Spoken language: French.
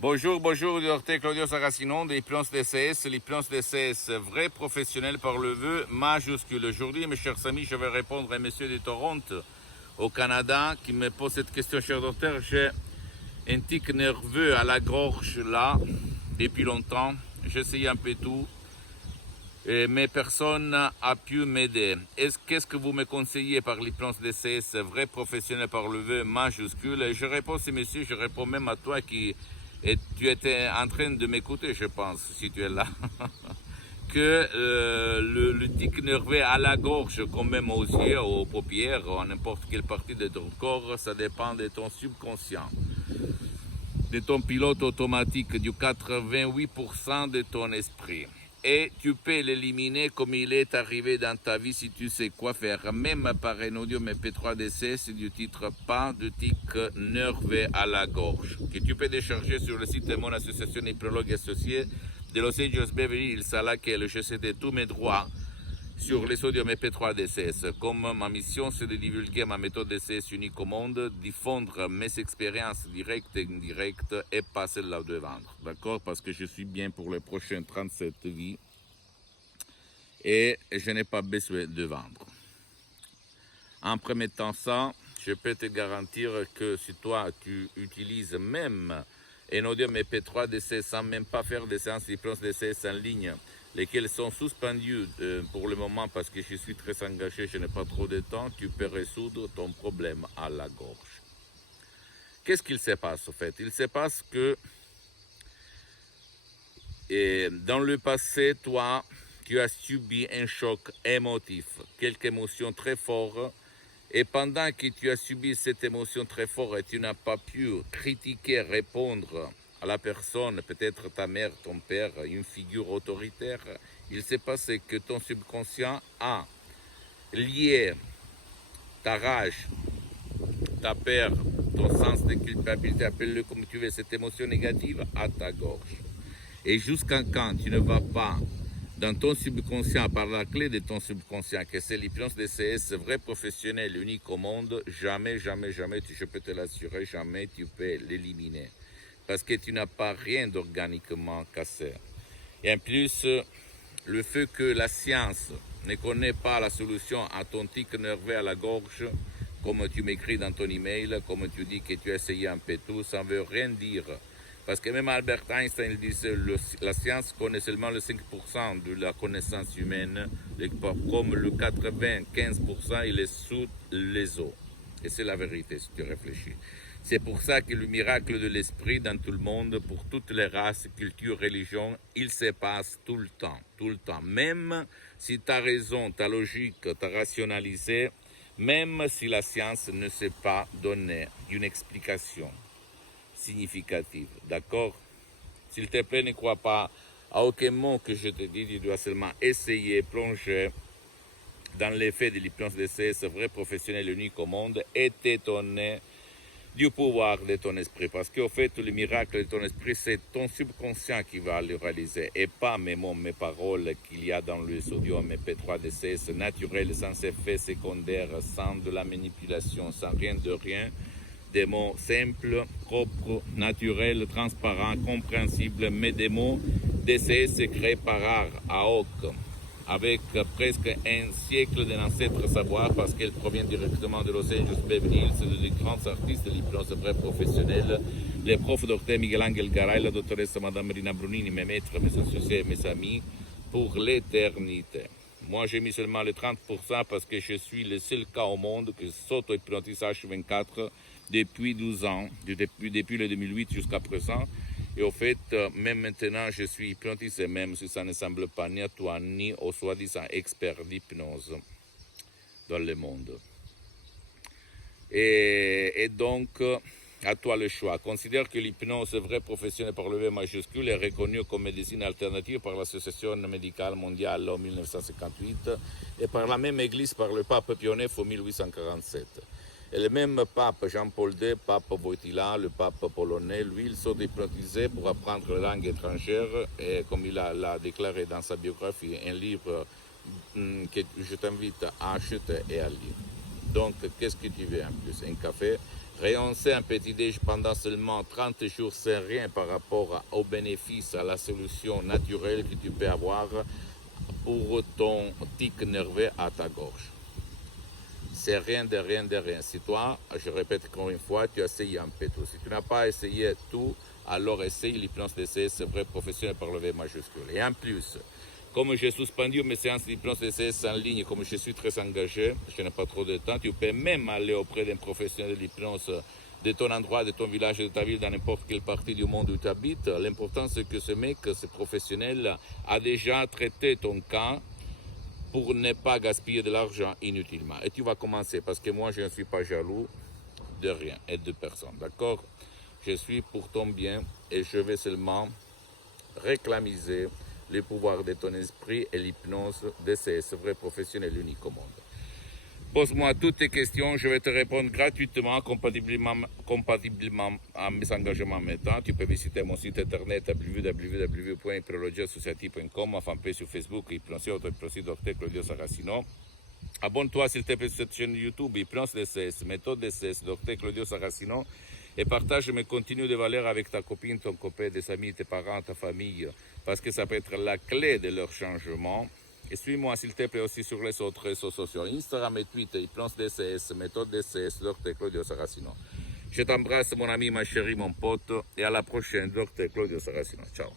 Bonjour, bonjour, docteur Claudio Saracino de l'hypnose DCS, l'hypnose DCS, vrai professionnel par le vœu majuscule. Aujourd'hui, mes chers amis, je vais répondre à un monsieur de Toronto, au Canada, qui me pose cette question, cher docteur. J'ai un tic nerveux à la gorge, là, depuis longtemps. J'essaye un peu tout, mais personne n'a pu m'aider. Qu'est-ce que vous me conseillez par l'hypnose DCS, vrai professionnel par le vœu majuscule? Et je réponds, si monsieur, je réponds même à toi qui... Et tu étais en train de m'écouter, je pense, si tu es là, que le tic nerveux à la gorge, comme même aux yeux, aux paupières, ou à n'importe quelle partie de ton corps, ça dépend de ton subconscient, de ton pilote automatique, du 88% de ton esprit. Et tu peux l'éliminer comme il est arrivé dans ta vie si tu sais quoi faire, même par un audio MP3 DCS du titre Pas de tic nerveux à la gorge, que tu peux décharger sur le site de mon association Hypnologue Associée de Los Angeles Beverly Hills, à laquelle je cédais tous mes droits sur les audios MP3 DCS. Comme ma mission, c'est de divulguer ma méthode DCS unique au monde, diffondre mes expériences directes et indirectes et pas celle-là de vendre. D'accord? Parce que je suis bien pour les prochaines 37 vies et je n'ai pas besoin de vendre. En permettant ça, je peux te garantir que si toi, tu utilises même un audio MP3 DCS sans même pas faire des séances d'hypnose DCS en ligne, lesquelles sont suspendues pour le moment parce que je suis très engagé, je n'ai pas trop de temps, tu peux résoudre ton problème à la gorge. Qu'est-ce qu'il se passe en fait? Il se passe que dans le passé, toi, tu as subi un choc émotif, quelque émotion très forte, et pendant que tu as subi cette émotion très forte et tu n'as pas pu critiquer, répondre à la personne, peut-être ta mère, ton père, une figure autoritaire, il s'est passé que ton subconscient a lié ta rage, ta peur, ton sens de culpabilité, appelle-le comme tu veux, cette émotion négative à ta gorge. Et jusqu'à quand tu ne vas pas dans ton subconscient, par la clé de ton subconscient, que c'est l'hypnose DCS, vrai professionnel, unique au monde, jamais, jamais, jamais, je peux te l'assurer, jamais tu peux l'éliminer. Parce que tu n'as pas rien d'organiquement cassé. Et en plus, le fait que la science ne connaît pas la solution à ton tic nerveux à la gorge, comme tu m'écris dans ton email, comme tu dis que tu as essayé un peu tout, ça ne veut rien dire. Parce que même Albert Einstein disait que la science connaît seulement le 5% de la connaissance humaine, comme le 95% il est sous les eaux. Et c'est la vérité si tu réfléchis. C'est pour ça que le miracle de l'esprit dans tout le monde, pour toutes les races, cultures, religions, il se passe tout le temps, tout le temps. Même si tu as raison, ta logique, tu as rationalisé, même si la science ne sait pas donner une explication significative. D'accord? S'il te plaît, ne crois pas à aucun mot que je te dis, tu dois seulement essayer, plonger dans l'effet de l'hypnose DCS, vrai professionnel unique au monde, et t'étonner du pouvoir de ton esprit. Parce qu'au fait, le miracle de ton esprit, c'est ton subconscient qui va le réaliser, et pas mes mots, mes paroles qu'il y a dans le audio MP3 DCS, naturel, sans effet secondaire, sans de la manipulation, sans rien de rien. Des mots simples, propres, naturels, transparents, compréhensibles, mais des mots DCS créés par art, à Hoc, avec presque un siècle d'ancêtre savoir, parce qu'elle provient directement de Los Angeles Beverly Hills, de grands artistes de l'hypnose vrai professionnelle, les profs Dr Miguel Angel Garay, la doctoresse Madame Marina Brunini, mes maîtres, mes associés et mes amis, pour l'éternité. Moi, j'ai mis seulement les 30% parce que je suis le seul cas au monde que s'auto-hypnotise H24 depuis 12 ans, depuis le 2008 jusqu'à présent. Et au fait, même maintenant, je suis hypnotisé, même si ça ne semble pas ni à toi, ni aux soi-disant experts d'hypnose dans le monde. Et donc, à toi le choix. Considère que l'hypnose vrai professionnel par le V majuscule est reconnue comme médecine alternative par l'Association médicale mondiale en 1958 et par la même Église par le pape Pie IX en 1847. Et le même pape Jean-Paul II, pape Wojtyła, le pape polonais, lui, il s'est hypnotisé pour apprendre la langue étrangère et comme il l'a déclaré dans sa biographie, un livre que je t'invite à acheter et à lire. Donc, qu'est-ce que tu veux en plus? Un café? Renoncer un petit déj pendant seulement 30 jours, c'est rien par rapport aux bénéfices, à la solution naturelle que tu peux avoir pour ton tic nerveux à ta gorge. C'est rien de rien de rien. Si toi, je répète encore une fois, tu as essayé un peu tout. Si tu n'as pas essayé tout, alors essaye l'hypnose DCS vrai professionnel par le V majuscule. Et en plus, comme j'ai suspendu mes séances d'hypnose DCS en ligne, comme je suis très engagé, je n'ai pas trop de temps, tu peux même aller auprès d'un professionnel de l'hypnose de ton endroit, de ton village, de ta ville, dans n'importe quelle partie du monde où tu habites. L'important, c'est que ce mec, ce professionnel, a déjà traité ton cas pour ne pas gaspiller de l'argent inutilement. Et tu vas commencer, parce que moi, je ne suis pas jaloux de rien et de personne, d'accord? Je suis pour ton bien et je vais seulement réclamiser le pouvoir de ton esprit et l'hypnose de ces vrais professionnels uniques au monde. Pose-moi toutes tes questions, je vais te répondre gratuitement, compatiblement à mes engagements maintenant. Tu peux visiter mon site internet www.hypnologiassociative.com, ma fanpage sur Facebook, Hypnosie Dr Claudio Saracino. Abonne-toi s'il te plaît sur cette chaîne YouTube, Hypnose DCS, méthode DCS, Dr Claudio Saracino, et partage mes contenus de valeur avec ta copine, ton copain, des amis, tes parents, ta famille, parce que ça peut être la clé de leur changement. Et suis-moi s'il te plaît aussi sur les autres réseaux sociaux, Instagram et Twitter, Hypnose DCS, méthode DCS, Dr Claudio Saracino. Je t'embrasse mon ami, ma chérie, mon pote, et à la prochaine, Dr Claudio Saracino. Ciao.